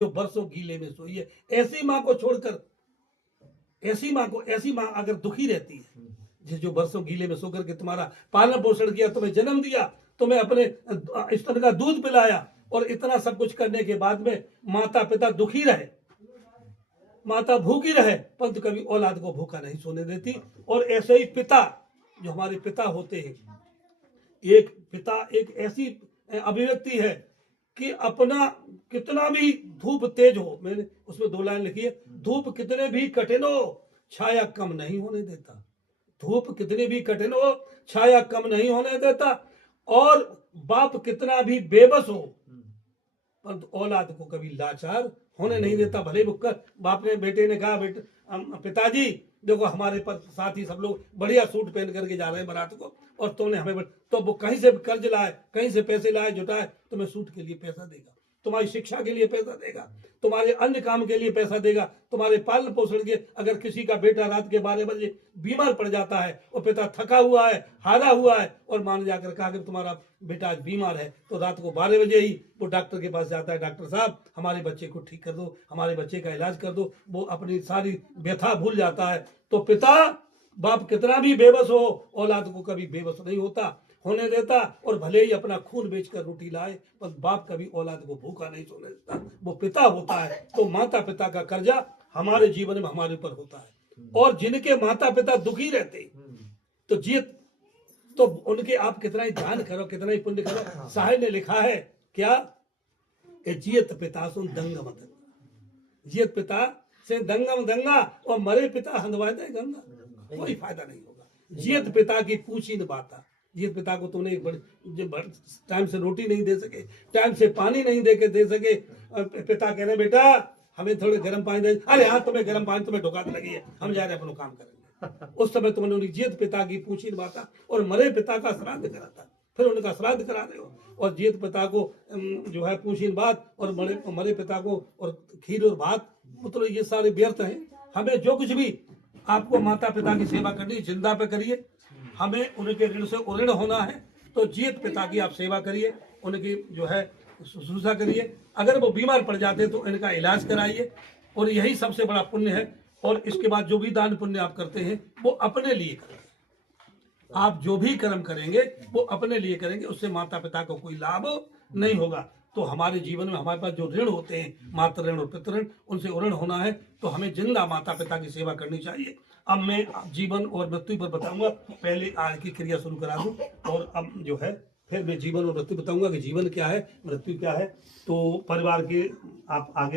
जो बरसों गीले में सोई है। ऐसी माँ को छोड़कर, ऐसी माँ अगर दुखी रहती है, जो बरसों गीले में सो करके तुम्हारा पालन पोषण किया, तुम्हें जन्म दिया, तुम्हें अपने स्तन का दूध पिलाया, और इतना सब कुछ करने के बाद में माता पिता दुखी रहे, माता भूखी रहे, परंतु कभी औलाद को भूखा नहीं सोने देती। और ऐसे ही पिता, जो हमारे पिता होते हैं, एक पिता एक ऐसी अभिव्यक्ति है कि अपना कितना भी धूप तेज हो, मैंने उसमें 2 लाइन लिखी है, धूप कितने भी कठिन हो छाया कम नहीं होने देता। धूप कितने भी कठिन हो छाया कम नहीं होने देता। और बाप कितना भी बेबस हो, परंतु औलाद को कभी लाचार होने नहीं देता। भले बाप ने, बेटे ने कहा, पिताजी देखो हमारे साथ ही सब लोग बढ़िया सूट पहन करके जा रहे हैं बारात को, और तुमने हमें, तो वो कहीं से कर्ज लाए, कहीं से पैसे लाए, जुटाए, तुम्हें सूट के लिए पैसा देगा, तुम्हारी शिक्षा के लिए पैसा देगा, तुम्हारे अन्य काम के लिए पैसा देगा, तुम्हारे पालन पोषण के। अगर किसी का बेटा रात के 12 बजे बीमार पड़ जाता है, और पिता थका हुआ है, हारा हुआ है, और मान जाकर कहा कि तुम्हारा बेटा आज बीमार है, तो रात को 12 बजे ही वो डॉक्टर के पास जाता है, डॉक्टर साहब हमारे बच्चे को ठीक कर दो, हमारे बच्चे का इलाज कर दो। वो अपनी सारी व्यथा भूल जाता है। तो पिता, बाप कितना भी बेबस हो, औलाद को कभी बेबस नहीं होने देता। और भले ही अपना खून बेचकर रोटी लाए, पर बाप कभी औलाद को भूखा नहीं सोने देता। वो पिता होता है। तो माता पिता का कर्जा हमारे जीवन में हमारे ऊपर होता है। और जिनके माता पिता दुखी रहते, तो उनके आप कितना ही दान करो, कितना ही पुण्य करो। साहिब ने लिखा है क्या, जियत पिता सुन दंगम दंगा, जियत पिता से दंगम दंगा, और मरे पिता हंदवाए दे गंगा, कोई फायदा नहीं होगा। जियत पिता की पूछी न बाता, जियत पिता को तुमने टाइम से रोटी नहीं दे सके, टाइम से पानी नहीं दे सके, पिता कह रहे बेटा हमें थोड़े गर्म पानी दे, अरे हाँ तुम्हें गर्म पानी, तुम्हें ढोका लगी है, हम जा रहे हैं अपना काम करेंगे। उस समय तुमने उनकी जियत पिता की पूछी न बाता, और मरे पिता का श्राद्ध करा था, फिर उनका श्राद्ध करा रहे हो। और जियत पिता को जो है पूछी न बात, और मरे पिता को और खीर और भात, मतलब ये सारे व्यर्थ हैं। हमें जो कुछ भी आपको माता पिता की सेवा करनी, जिंदा पे करिए, हमें उनके ऋण से ऋण होना है। तो जियत पिता की आप सेवा करिए, उनकी जो है शुश्रूषा करिए। अगर वो बीमार पड़ जाते तो इनका इलाज कराइए, और यही सबसे बड़ा पुण्य है। और इसके बाद जो भी दान पुण्य आप करते हैं वो अपने लिए करें। आप जो भी कर्म करेंगे वो अपने लिए करेंगे, उससे माता पिता को कोई लाभ नहीं होगा। तो हमारे जीवन में हमारे पास जो ऋण होते हैं, मातृ ऋण और पितृ ऋण, उनसे ऋण होना है। तो हमें जिंदा माता पिता की सेवा करनी चाहिए। अब मैं जीवन और मृत्यु पर बताऊंगा, पहले आज की क्रिया शुरू करा दूं, और अब जो है फिर मैं जीवन और मृत्यु बताऊंगा कि जीवन क्या है, मृत्यु क्या है। तो परिवार के आप आगे